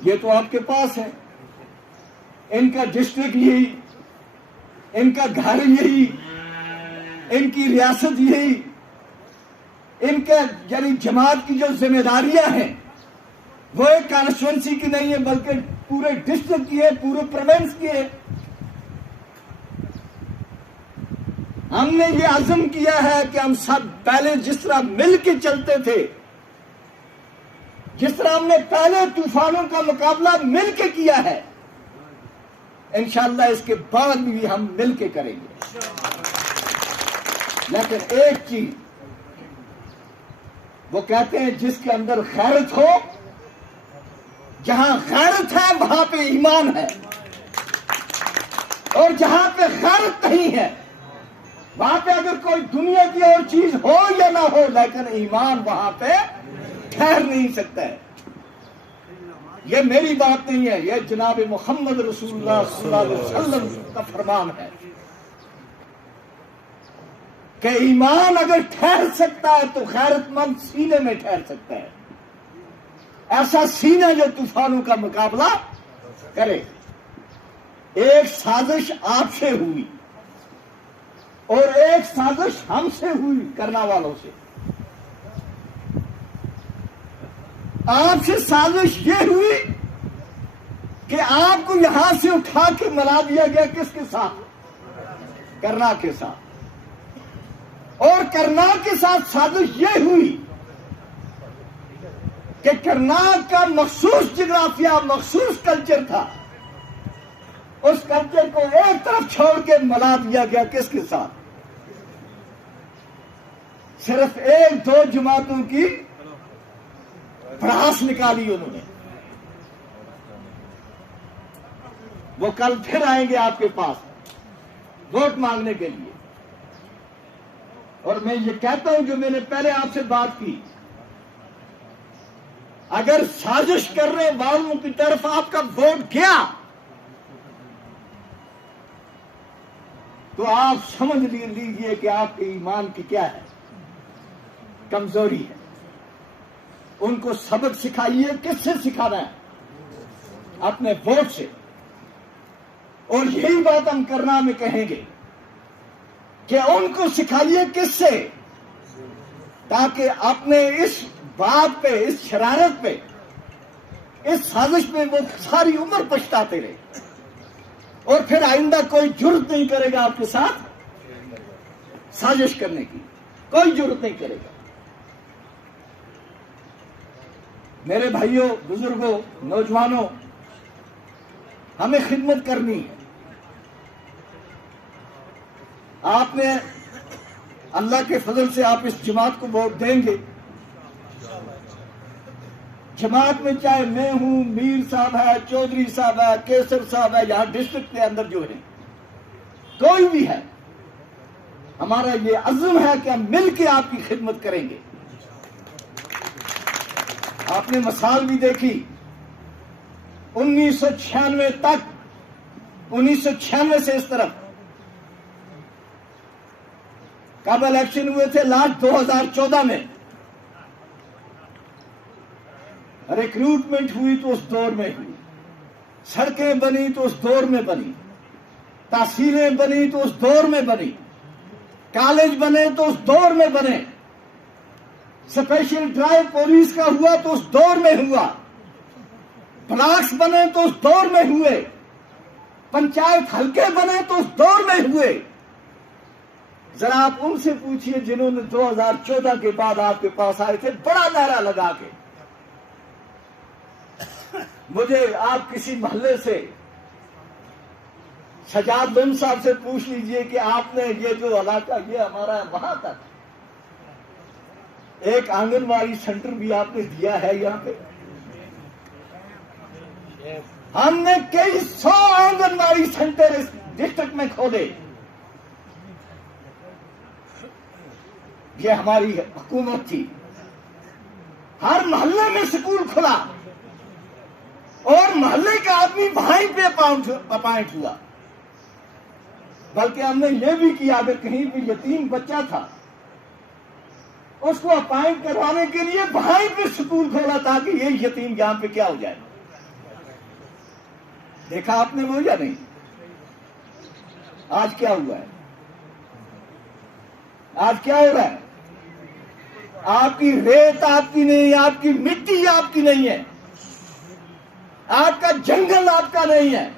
یہ تو آپ کے پاس ہے، ان کا ڈسٹرکٹ یہی، ان کا گھر یہی، ان کی ریاست یہی، ان کے یعنی جماعت کی جو ذمہ داریاں ہیں وہ ایک کانسٹیچوئنسی کی نہیں ہے بلکہ پورے ڈسٹرکٹ کی ہے، پورے پروونس کی ہے۔ ہم نے یہ عزم کیا ہے کہ ہم سب پہلے جس طرح مل کے چلتے تھے، جس طرح ہم نے پہلے طوفانوں کا مقابلہ مل کے کیا ہے، انشاءاللہ اس کے بعد بھی ہم مل کے کریں گے۔ لیکن ایک چیز وہ کہتے ہیں جس کے اندر غیرت ہو، جہاں غیرت ہے وہاں پہ ایمان ہے، اور جہاں پہ غیرت نہیں ہے وہاں پہ اگر کوئی دنیا کی اور چیز ہو یا نہ ہو لیکن ایمان وہاں پہ ٹھہر نہیں سکتا ہے۔ یہ میری بات نہیں ہے، یہ جناب محمد رسول اللہ صلی اللہ علیہ وسلم کا فرمان ہے کہ ایمان اگر ٹھہر سکتا ہے تو غیرت مند سینے میں ٹھہر سکتا ہے، ایسا سینہ جو طوفانوں کا مقابلہ کرے۔ ایک سازش آپ سے ہوئی اور ایک سازش ہم سے ہوئی کرنا والوں سے۔ آپ سے سازش یہ ہوئی کہ آپ کو یہاں سے اٹھا کے ملا دیا گیا کس کے ساتھ؟ کرنا کے ساتھ۔ اور کرنا کے ساتھ سازش یہ ہوئی کہ کرناٹک کا مخصوص جغرافیہ، مخصوص کلچر تھا، اس کلچر کو ایک طرف چھوڑ کے ملا دیا گیا کس کے ساتھ؟ صرف ایک دو جماعتوں کی بھڑاس نکالی انہوں نے۔ وہ کل پھر آئیں گے آپ کے پاس ووٹ مانگنے کے لیے، اور میں یہ کہتا ہوں جو میں نے پہلے آپ سے بات کی، اگر سازش کرنے والوں کی طرف آپ کا ووٹ گیا تو آپ سمجھ لیجیے کہ آپ کے ایمان کی کیا ہے، کمزوری ہے۔ ان کو سبق سکھائیے، کس سے سکھانا ہے؟ اپنے ووٹ سے۔ اور یہی بات ہم کرنا میں کہیں گے کہ ان کو سکھائیے کس سے، تاکہ اپنے اس بات پہ، اس شرارت پہ، اس سازش پہ وہ ساری عمر پچھتاتے رہے، اور پھر آئندہ کوئی جرت نہیں کرے گا آپ کے ساتھ سازش کرنے کی، کوئی جرت نہیں کرے گا۔ میرے بھائیوں، بزرگوں، نوجوانوں، ہمیں خدمت کرنی ہے۔ آپ نے اللہ کے فضل سے آپ اس جماعت کو ووٹ دیں گے۔ جماعت میں چاہے میں ہوں، میر صاحب ہے، چودھری صاحب ہے، کیسر صاحب ہے، یہاں ڈسٹرکٹ کے اندر جو ہیں کوئی بھی ہے، ہمارا یہ عزم ہے کہ ہم مل کے آپ کی خدمت کریں گے۔ آپ نے مثال بھی دیکھی 1996 تک، 1996 سے اس طرف کب الیکشن ہوئے تھے؟ لاسٹ 2014 میں ریکروٹمنٹ ہوئی تو اس دور میں ہوئی، سڑکیں بنی تو اس دور میں بنی، تحصیلیں بنی تو اس دور میں بنی، کالج بنے تو اس دور میں بنے، اسپیشل ڈرائیو پولیس کا ہوا تو اس دور میں ہوا، بلاکس بنے تو اس دور میں ہوئے، پنچایت حلقے بنے تو اس دور میں ہوئے۔ ذرا آپ ان سے پوچھئے جنہوں نے 2014 کے بعد آپ کے پاس آئے تھے بڑا نعرہ لگا کے، مجھے آپ کسی محلے سے سجاد بن صاحب سے پوچھ لیجئے کہ آپ نے یہ جو علاقہ یہ ہمارا وہاں تک ایک آنگن واڑی سینٹر بھی آپ نے دیا ہے یہاں پہ؟ ہم نے کئی 100 آنگن واڑی سینٹر اس ڈسٹرکٹ میں کھولے۔ یہ ہماری حکومت تھی، ہر محلے میں سکول کھلا اور محلے کا آدمی وہیں پہ اپائنٹ ہوا۔ بلکہ ہم نے یہ بھی کیا اگر کہیں پہ یتیم بچہ تھا اس کو اپائنٹ کروانے کے لیے وہیں پہ سکول کھولا تاکہ یہ یتیم یہاں پہ کیا ہو جائے، دیکھا آپ نے وہ یا نہیں؟ آج کیا ہوا ہے؟ آج کیا ہو رہا ہے؟ آپ کی ریت آپ کی نہیں، آپ کی مٹی آپ کی نہیں ہے، آپ کا جنگل آپ کا نہیں ہے،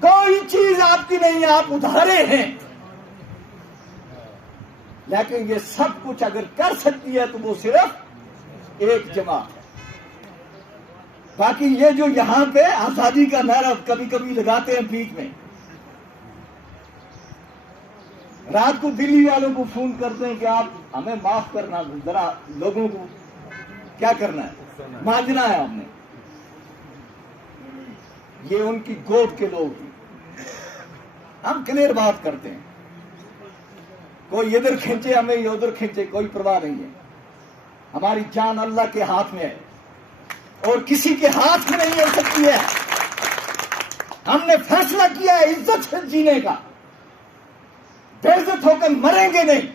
کوئی چیز آپ کی نہیں ہے، آپ ادھارے ہیں. لیکن یہ سب کچھ اگر کر سکتی ہے تو وہ صرف ایک جماعت ہے. باقی یہ جو یہاں پہ آزادی کا نعرہ کبھی کبھی لگاتے ہیں بیچ میں، رات کو دلی والوں کو فون کرتے ہیں کہ آپ ہمیں معاف کرنا، ذرا لوگوں کو کیا کرنا ہے، مانجنا ہے ہم نے. یہ ان کی گوٹ کے لوگ ہیں. ہم کلیئر بات کرتے ہیں، کوئی ادھر کھینچے ہمیں یا ادھر کھینچے، کوئی پرواہ نہیں ہے. ہماری جان اللہ کے ہاتھ میں ہے اور کسی کے ہاتھ میں نہیں ہو سکتی ہے. ہم نے فیصلہ کیا ہے عزت سے جینے کا، بے عزت ہو کر مریں گے نہیں،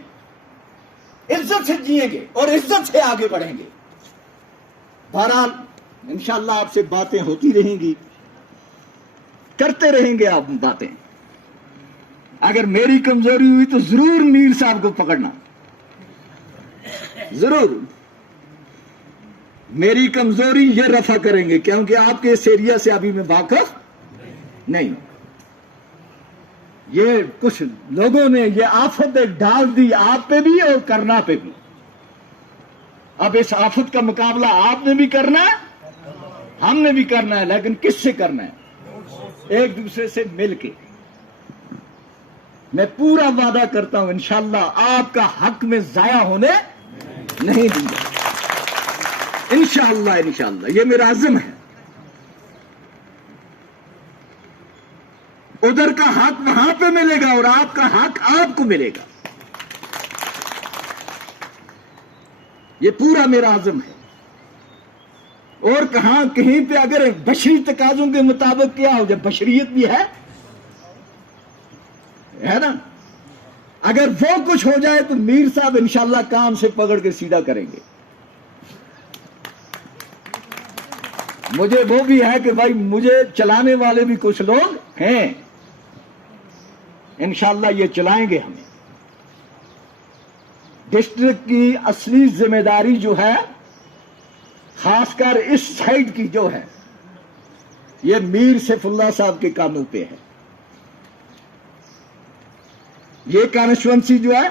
عزت سے جیئیں گے اور عزت سے آگے بڑھیں گے. بہرحال انشاءاللہ آپ سے باتیں ہوتی رہیں گی، کرتے رہیں گے آپ باتیں. اگر میری کمزوری ہوئی تو ضرور میر صاحب کو پکڑنا، ضرور. میری کمزوری یہ رفع کریں گے، کیونکہ آپ کے اس ایریا سے ابھی میں واقف نہیں. یہ کچھ لوگوں نے یہ آفت ڈال دی آپ پہ بھی اور کرنا پہ بھی. اب اس آفت کا مقابلہ آپ نے بھی کرنا ہے، ہم نے بھی کرنا ہے، لیکن کس سے کرنا ہے؟ ایک دوسرے سے مل کے. میں پورا وعدہ کرتا ہوں انشاءاللہ آپ کا حق میں ضائع ہونے نہیں دوں گا، انشاءاللہ. انشاءاللہ یہ میرا عزم ہے. ادھر کا حق وہاں پہ ملے گا اور آپ کا حق آپ کو ملے گا. یہ پورا میرا عزم ہے. اور کہاں کہیں پہ اگر بشری تقاضوں کے مطابق کیا ہو جائے، بشریت بھی ہے نا، اگر وہ کچھ ہو جائے تو میر صاحب انشاءاللہ کام سے پکڑ کے سیدھا کریں گے. مجھے وہ بھی ہے کہ بھائی مجھے چلانے والے بھی کچھ لوگ ہیں، انشاءاللہ یہ چلائیں گے ہمیں. ڈسٹرکٹ کی اصلی ذمہ داری جو ہے، خاص کر اس سائڈ کی جو ہے، یہ میر سیف اللہ صاحب کے کاموں پہ ہے. یہ کانسٹیچوئنسی جو ہے،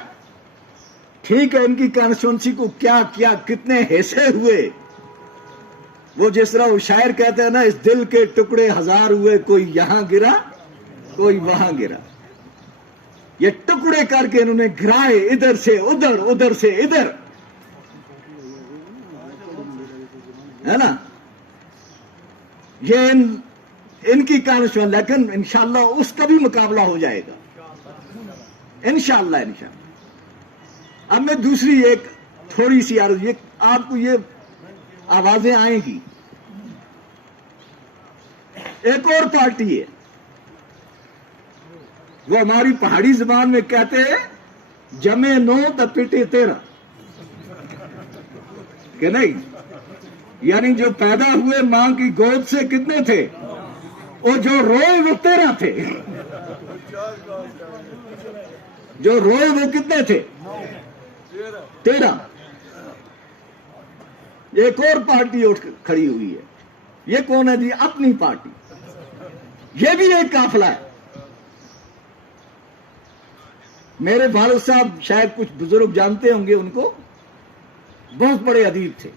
ٹھیک ہے، ان کی کانسٹیچوئنسی کو کیا کیا، کتنے حصے ہوئے، وہ جس طرح وہ شاعر کہتے ہیں نا، اس دل کے ٹکڑے ہزار ہوئے، کوئی یہاں گرا کوئی وہاں گرا. یہ ٹکڑے کر کے انہوں نے گرائے، ادھر سے ادھر، ادھر سے ادھر، ہے نا. یہ ان کی کانسٹیچوئنسی، لیکن انشاءاللہ اس کا بھی مقابلہ ہو جائے گا انشاءاللہ. اب میں دوسری ایک تھوڑی سی عرض، یہ آپ کو یہ آوازیں آئیں گی. ایک اور پارٹی ہے، وہ ہماری پہاڑی زبان میں کہتے ہیں جمے نو تا پیٹے تیرا، کہ نہیں، یعنی جو پیدا ہوئے ماں کی گود سے کتنے تھے، اور جو روئے وہ 13 تھے. جو روئے وہ کتنے تھے؟ 13. ایک اور پارٹی اٹھ کھڑی ہوئی ہے. یہ کون ہے جی؟ اپنی پارٹی. یہ بھی ایک قافلہ ہے. میرے والد صاحب شاید کچھ بزرگ جانتے ہوں گے ان کو، بہت بڑے ادیب تھے.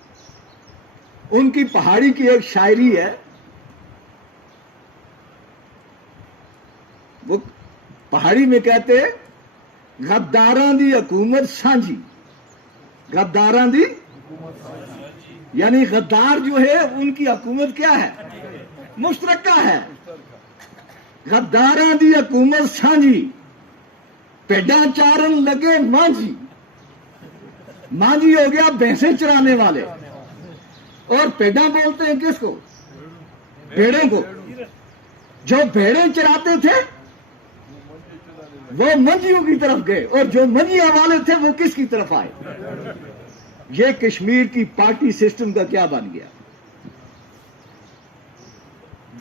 ان کی پہاڑی کی ایک شاعری ہے، وہ پہاڑی میں کہتے ہیں غداراں دی حکومت سانجی. غداراں دی یعنی غدار جو ہے ان کی حکومت کیا ہے؟ مشترکہ ہے. غداراں دی حکومت سانجی، پیڈاں چارن لگے مانجی. مانجی ہو گیا بھینسیں چرانے والے، اور پیڈاں بولتے ہیں کس کو؟ بھیڑوں کو. جو بھیڑیں چراتے تھے وہ منجیوں کی طرف گئے، اور جو منجیاں والے تھے وہ کس کی طرف آئے؟ یہ کشمیر کی پارٹی سسٹم کا کیا بن گیا؟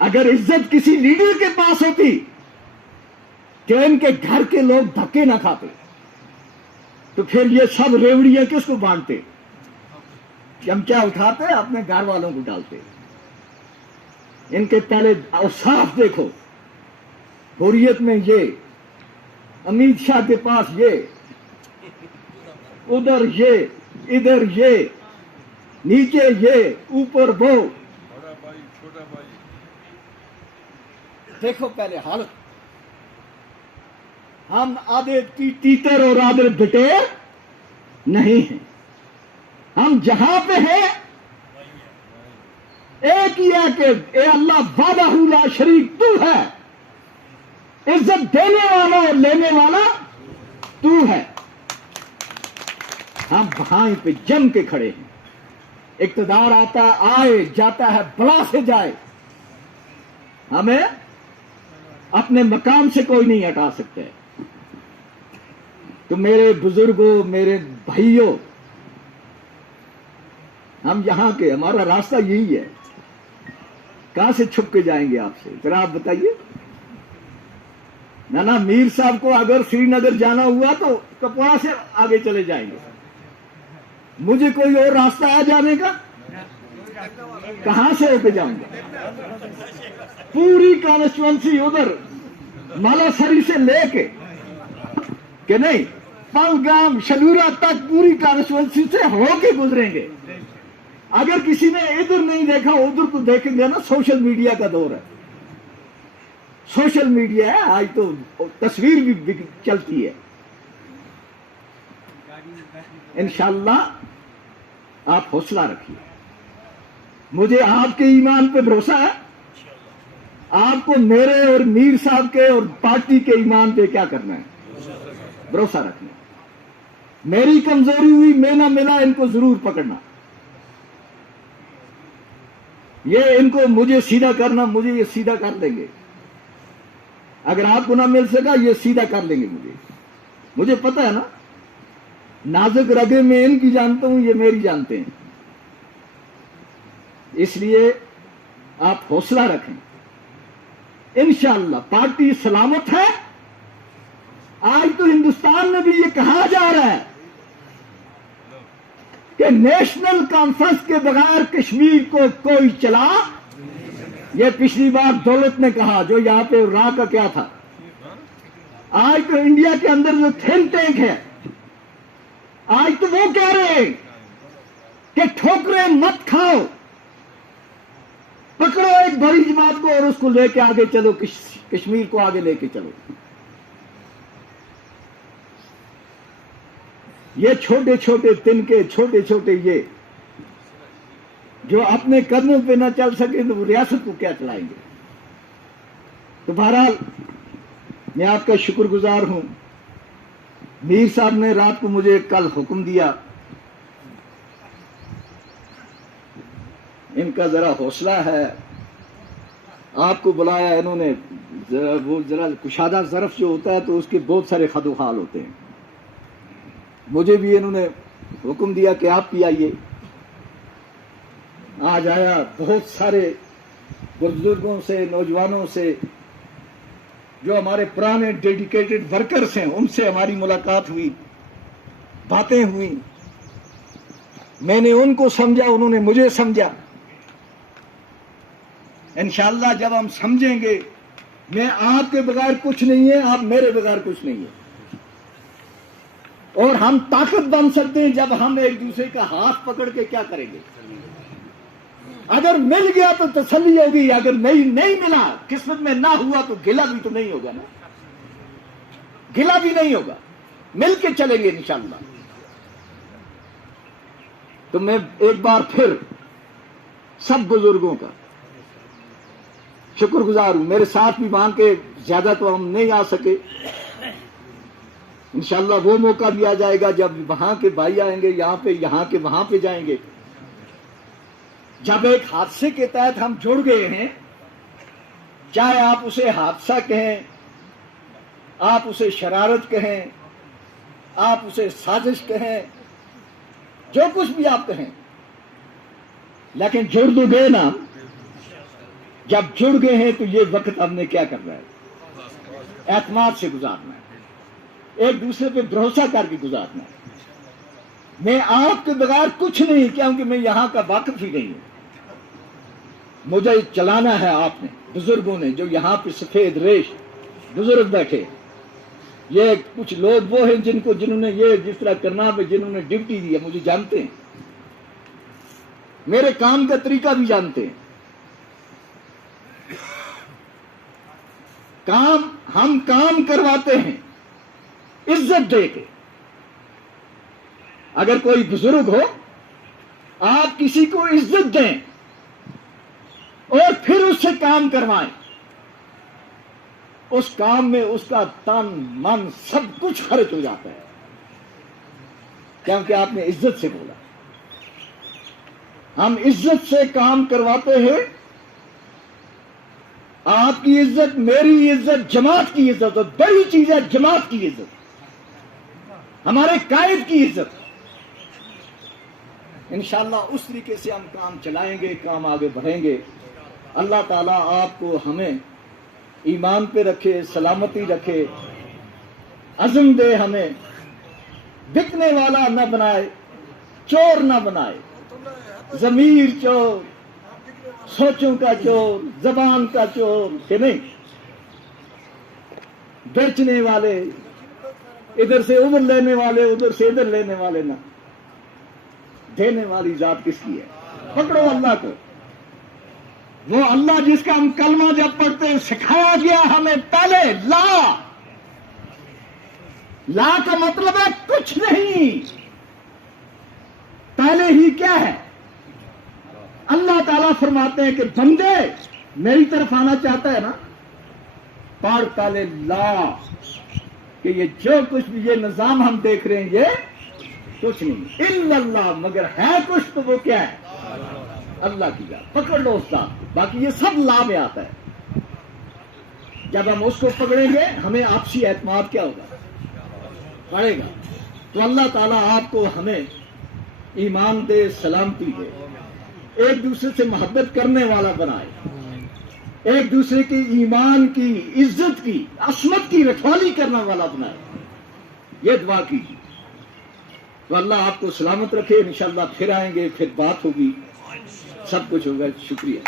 اگر عزت کسی لیڈر کے پاس ہوتی کہ ان کے گھر کے لوگ دھکے نہ کھاتے تو پھر یہ سب ریوڑیاں کس کو بانٹتے؟ چمچہ اٹھاتے اپنے گھر والوں کو ڈالتے. ان کے پہلے اوصاف دیکھو. حریت میں یہ، امیت شاہ کے پاس یہ، ادھر یہ، ادھر یہ، نیچے یہ، اوپر وہ. دیکھو پہلے حالت. ہم آدھے تیتر اور آدھے بٹیر نہیں ہیں. ہم جہاں پہ ہیں ایک ہی ہے کہ اے اللہ وحدہ لا شریک تو ہے. عزت دینے والا اور لینے والا تو ہے. ہم وہاں پہ جم کے کھڑے ہیں. اقتدار آتا آئے، جاتا ہے بلا سے جائے، ہمیں اپنے مقام سے کوئی نہیں ہٹا سکتے. تو میرے بزرگوں، میرے بھائیوں، ہم یہاں کے، ہمارا راستہ یہی ہے. کہاں سے چھپ کے جائیں گے آپ سے؟ ذرا آپ بتائیے. نانا میر صاحب کو اگر سری نگر جانا ہوا تو کپواڑہ سے آگے چلے جائیں گے. مجھے کوئی اور راستہ ہے جانے کا؟ کہاں سے ہو کے جاؤں گا؟ پوری کانسٹیچوئنسی ادھر مالا سری سے لے کے کہ نہیں پہلگام شلورہ تک پوری کانسٹیچوئنسی سے ہو کے گزریں گے. اگر کسی نے ادھر نہیں دیکھا ادھر تو دیکھیں گے نا. سوشل میڈیا کا دور ہے. سوشل میڈیا ہے آج تو تصویر بھی چلتی ہے. انشاءاللہ آپ حوصلہ رکھیے. مجھے آپ کے ایمان پہ بھروسہ ہے. آپ کو میرے اور میر صاحب کے اور پارٹی کے ایمان پہ کیا کرنا ہے؟ بھروسہ رکھنا. میری کمزوری ہوئی، میں نہ ملا، ان کو ضرور پکڑنا. یہ ان کو مجھے سیدھا کرنا، مجھے یہ سیدھا کر دیں گے. اگر آپ کو نہ مل سکا یہ سیدھا کر لیں گے. مجھے پتہ ہے نا. نازک رگے میں ان کی جانتا ہوں، یہ میری جانتے ہیں. اس لیے آپ حوصلہ رکھیں. انشاءاللہ پارٹی سلامت ہے. آج تو ہندوستان میں بھی یہ کہا جا رہا ہے کہ نیشنل کانفرنس کے بغیر کشمیر کو کوئی چلا. یہ پچھلی بار دولت نے کہا جو یہاں پہ راہ کا کیا تھا. آج تو انڈیا کے اندر جو تھنک ٹینک ہے آج تو وہ کہہ رہے ہیں کہ ٹھوکریں مت کھاؤ، پکڑو ایک بڑی جماعت کو اور اس کو لے کے آگے چلو، کشمیر کو آگے لے کے چلو. یہ چھوٹے چھوٹے تنکے، چھوٹے چھوٹے یہ جو اپنے قدموں پہ نہ چل سکے تو وہ ریاست کو کیا چلائیں گے. تو بہرحال میں آپ کا شکر گزار ہوں. میر صاحب نے رات کو مجھے کل حکم دیا. ان کا ذرا حوصلہ ہے. آپ کو بلایا انہوں نے. وہ ذرا کشادہ ظرف جو ہوتا ہے تو اس کے بہت سارے خد و خال ہوتے ہیں. مجھے بھی انہوں نے حکم دیا کہ آپ بھی آئیے. آج آیا. بہت سارے بزرگوں سے، نوجوانوں سے جو ہمارے پرانے ڈیڈیکیٹڈ ورکرز ہیں ان سے ہماری ملاقات ہوئی، باتیں ہوئی. میں نے ان کو سمجھا، انہوں نے مجھے سمجھا. انشاءاللہ جب ہم سمجھیں گے میں آپ کے بغیر کچھ نہیں ہے، آپ میرے بغیر کچھ نہیں ہے. اور ہم طاقت بن سکتے ہیں جب ہم ایک دوسرے کا ہاتھ پکڑ کے کیا کریں گے. اگر مل گیا تو تسلی ہوگی، اگر نہیں ملا، قسمت میں نہ ہوا تو گلہ بھی تو نہیں ہوگا نا. گلہ بھی نہیں ہوگا. مل کے چلیں گے انشاءاللہ. تو میں ایک بار پھر سب بزرگوں کا شکر گزار ہوں. میرے ساتھ بھی وہاں کے زیادہ تو ہم نہیں آ سکے. انشاءاللہ وہ موقع بھی آ جائے گا جب وہاں کے بھائی آئیں گے یہاں پہ، یہاں کے وہاں پہ جائیں گے. جب ایک حادثے کے تحت ہم جڑ گئے ہیں، چاہے آپ اسے حادثہ کہیں، آپ اسے شرارت کہیں، آپ اسے سازش کہیں، جو کچھ بھی آپ کہیں، لیکن جڑ تو گئے نا. جب جڑ گئے ہیں تو یہ وقت ہم نے کیا کرنا ہے؟ اعتماد سے گزارنا ہے، ایک دوسرے پہ بھروسہ کر کے گزارنا ہے۔ میں آپ کے بغیر کچھ نہیں، کیونکہ میں یہاں کا واقف ہی نہیں ہوں، مجھے چلانا ہے آپ نے، بزرگوں نے، جو یہاں پہ سفید ریش بزرگ بیٹھے، یہ کچھ لوگ وہ ہیں جنہوں نے یہ جس طرح کرنا ہے، جنہوں نے ڈیوٹی دی ہے، مجھے جانتے ہیں، میرے کام کا طریقہ بھی جانتے ہیں۔ ہم کام کرواتے ہیں عزت دے کے۔ اگر کوئی بزرگ ہو، آپ کسی کو عزت دیں اور پھر اس سے کام کروائیں، اس کام میں اس کا تن من سب کچھ خرچ ہو جاتا ہے، کیونکہ آپ نے عزت سے بولا۔ ہم عزت سے کام کرواتے ہیں، آپ کی عزت، میری عزت، جماعت کی عزت، اور بڑی چیز ہے جماعت کی عزت، ہمارے قائد کی عزت۔ انشاءاللہ اس طریقے سے ہم کام چلائیں گے، کام آگے بڑھیں گے۔ اللہ تعالیٰ آپ کو ہمیں ایمان پہ رکھے، سلامتی رکھے، عزم دے، ہمیں بکنے والا نہ بنائے، چور نہ بنائے، ضمیر چور، سوچوں کا چور، زبان کا چور کہ نہیں، بیچنے والے، ادھر سے ادھر لینے والے، ادھر سے ادھر لینے والے نہ۔ دینے والی ذات کس کی ہے؟ پکڑو اللہ کو، وہ اللہ جس کا ہم کلمہ جب پڑھتے ہیں سکھایا گیا ہمیں پہلے لا کا مطلب ہے کچھ نہیں، پہلے ہی کیا ہے؟ اللہ تعالیٰ فرماتے ہیں کہ بندے میری طرف آنا چاہتا ہے نا، پڑھ پہلے لا، کہ یہ جو کچھ بھی یہ نظام ہم دیکھ رہے ہیں یہ کچھ نہیں الا اللہ، مگر ہے کچھ تو وہ کیا ہے؟ اللہ کی ذات۔ پکڑ لو اس ذات، باقی یہ سب لا میں آتا ہے۔ جب ہم اس کو پکڑیں گے ہمیں آپسی اعتماد کیا ہوگا؟ پڑے گا۔ تو اللہ تعالیٰ آپ کو ہمیں ایمان دے، سلامتی دے، ایک دوسرے سے محبت کرنے والا بنائے، ایک دوسرے کی ایمان کی، عزت کی، عصمت کی رکھوالی کرنے والا بنائے، یہ دعا کیجیے۔ تو اللہ آپ کو سلامت رکھے، انشاءاللہ پھر آئیں گے، پھر بات ہوگی، سب کچھ ہوگا۔ شکریہ۔